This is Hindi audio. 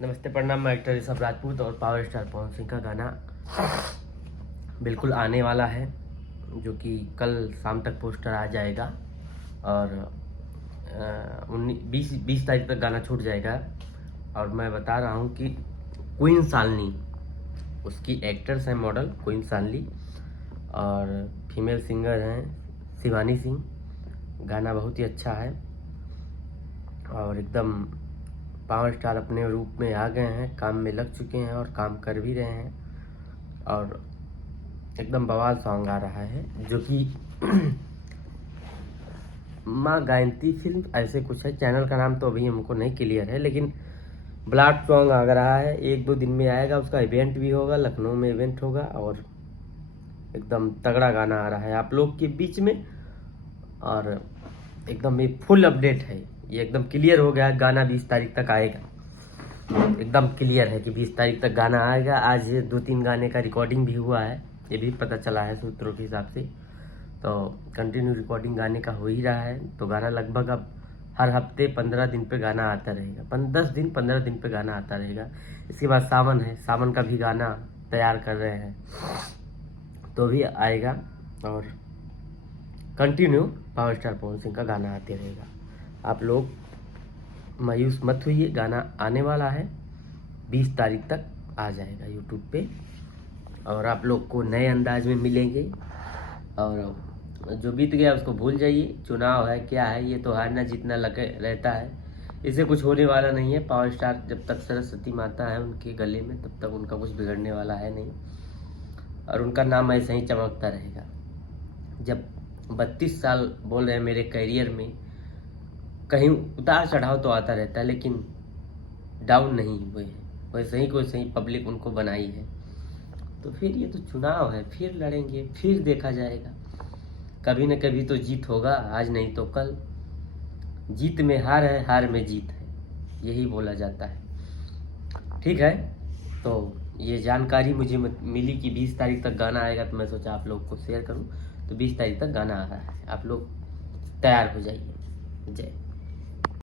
नमस्ते प्रणाम, मैं एक्टर ऋषभ राजपूत और पावर स्टार पवन सिंह का गाना बिल्कुल आने वाला है, जो कि कल शाम तक पोस्टर आ जाएगा और 20 तारीख तक गाना छूट जाएगा। और मैं बता रहा हूँ कि क्वीन शालिनी उसकी एक्टर्स हैं, मॉडल क्वीन शालिनी, और फीमेल सिंगर हैं शिवानी सिंह। गाना बहुत ही अच्छा है और एकदम पावर स्टार अपने रूप में आ गए हैं, काम में लग चुके हैं और काम कर भी रहे हैं और एकदम बवाल सॉन्ग आ रहा है, जो कि माँ गायंती फिल्म ऐसे कुछ है। चैनल का नाम तो अभी हमको नहीं क्लियर है, लेकिन ब्लास्ट सॉन्ग आ रहा है, 1-2 दिन में आएगा। उसका इवेंट भी होगा, लखनऊ में इवेंट होगा और एकदम तगड़ा गाना आ रहा है आप लोग के बीच में। और एकदम ये फुल अपडेट है, ये एकदम क्लियर हो गया, गाना 20 तारीख तक आएगा। एकदम क्लियर है कि 20 तारीख तक गाना आएगा। आज 2-3 गाने का रिकॉर्डिंग भी हुआ है, ये भी पता चला है सूत्रों के हिसाब से। तो कंटिन्यू रिकॉर्डिंग गाने का हो ही रहा है, तो गाना लगभग अब हर हफ्ते 15 दिन पे गाना आता रहेगा। 10-15 दिन पे गाना आता रहेगा। इसके बाद सावन है, सावन का भी गाना तैयार कर रहे हैं, तो भी आएगा। और continue power star Pawan Singh का गाना आते रहेगा। आप लोग मायूस मत होइए, गाना आने वाला है, 20 तारीख तक आ जाएगा यूट्यूब पे और आप लोग को नए अंदाज में मिलेंगे। और जो बीत गया उसको भूल जाइए। चुनाव है, क्या है, ये तो हारना जीतना लगे रहता है, इससे कुछ होने वाला नहीं है। पावर स्टार जब तक सरस्वती माता है उनके गले में, तब तक उनका कुछ बिगड़ने वाला है नहीं और उनका नाम ऐसे ही चमकता रहेगा। जब 32 साल बोल रहे हैं मेरे करियर में, कहीं उतार चढ़ाव तो आता रहता है, लेकिन डाउन नहीं हुए हैं। वैसे ही पब्लिक उनको बनाई है, तो फिर ये तो चुनाव है, फिर लड़ेंगे, फिर देखा जाएगा। कभी न कभी तो जीत होगा, आज नहीं तो कल। जीत में हार है, हार में जीत है, यही बोला जाता है। ठीक है, तो ये जानकारी मुझे मिली कि 20 तारीख तक गाना आएगा, तो मैं सोचा आप लोग को शेयर करूं। तो 20 तारीख तक गाना आ रहा है, आप लोग तैयार हो जाइए। जय